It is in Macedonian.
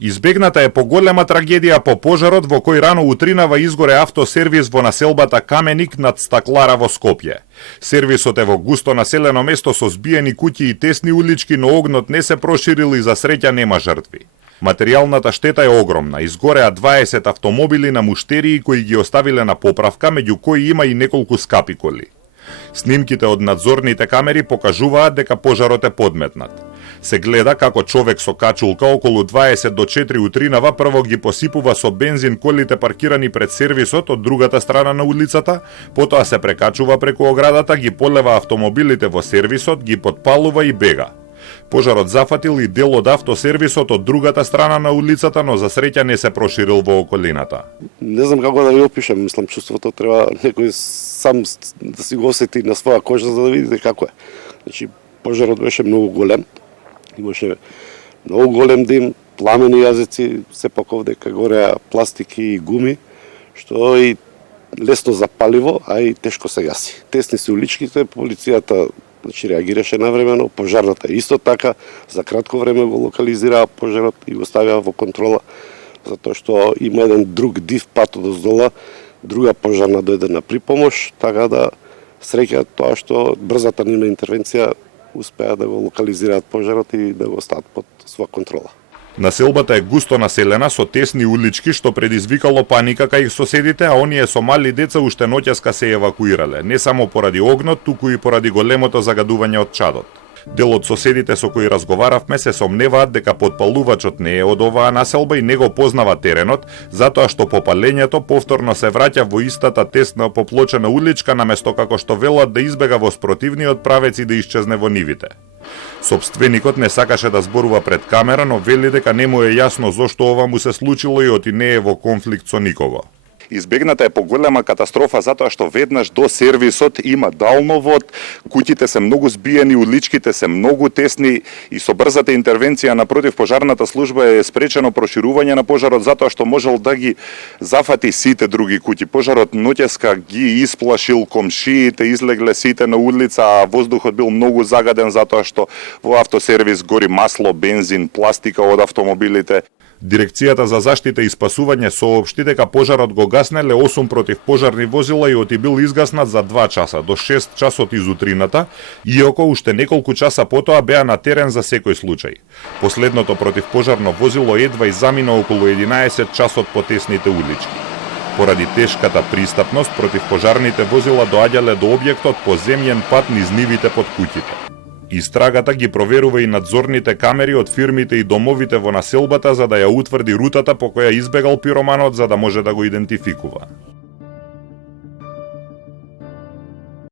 Избегната е поголема трагедија по пожарот во кој рано утринава изгоре автосервис во населбата Каменик над Стаклара во Скопје. Сервисот е во густо населено место со збиени куќи и тесни улички, но огнот не се проширил и за среќа нема жртви. Материјалната штета е огромна. Изгореа 20 автомобили на муштерии кои ги оставиле на поправка, меѓу кои има и неколку скапи коли. Снимките од надзорните камери покажуваат дека пожарот е подметнат. Се гледа како човек со качулка околу 20 до 4 утринава прво ги посипува со бензин колите паркирани пред сервисот од другата страна на улицата, потоа се прекачува преку оградата, ги полева автомобилите во сервисот, ги подпалува и бега. Пожарот зафатил и дел од автосервисот од другата страна на улицата, но за среќа не се проширил во околината. Не знам како да ви опишам, мислам чувството треба некој сам да си го осети на своја кожа за да видите како е. Значи пожарот беше многу голем. Имаше многу голем дим, пламени јазици, сепак овдека гореа пластики и гуми, што и лесно запаливо, а и тешко се гаси. Тесни се уличките, полицијата реагираше навремено, пожарната исто така, за кратко време го локализираа пожарот и го ставија во контрола, затоа што има еден друг див пат одоздола, друга пожарна дојде на припомош, така да среќа тоа што брзата нивна интервенција успеа да го локализираат пожарот и да го стават под своја контрола. Населбата е густо населена со тесни улички што предизвикало паника кај соседите, а оние со мали деца уште ноќеска се евакуирале, не само поради огнот, туку и поради големото загадување од чадот. Дел од соседите со кои разговаравме се сомневаат дека потпалувачот не е од оваа населба и не го познава теренот, затоа што попалењето повторно се враќа во истата тесна поплочена уличка, наместо како што велат да избега во спротивниот правец и да исчезне во нивите. Сопственикот не сакаше да зборува пред камера, но вели дека не му е јасно зошто ова му се случило и оти не е во конфликт со никого. Избегната е поголема катастрофа затоа што веднаш до сервисот има далновод, куќите се многу збиени, уличките се многу тесни и со брзата интервенција на противпожарната служба е спречено проширување на пожарот затоа што можел да ги зафати сите други куќи. Пожарот ноќеска ги исплашил комшиите, излегле сите на улица, а воздухот бил многу загаден затоа што во автосервис гори масло, бензин, пластика од автомобилите. Дирекцијата за заштита и спасување соопшти дека пожарот го гаснеле 8 противпожарни возила и оти бил изгаснат за 2 часа до 6 часот из утрината, иако уште неколку часа потоа беа на терен за секој случај. Последното противпожарно возило едва и замина околу 11 часот по тесните улички. Поради тешката пристапност, противпожарните возила доаѓале до објектот по земјен пат низ нивите под куќите. Истрагата ги проверува и надзорните камери од фирмите и домовите во населбата за да ја утврди рутата по која избегал пироманот за да може да го идентификува.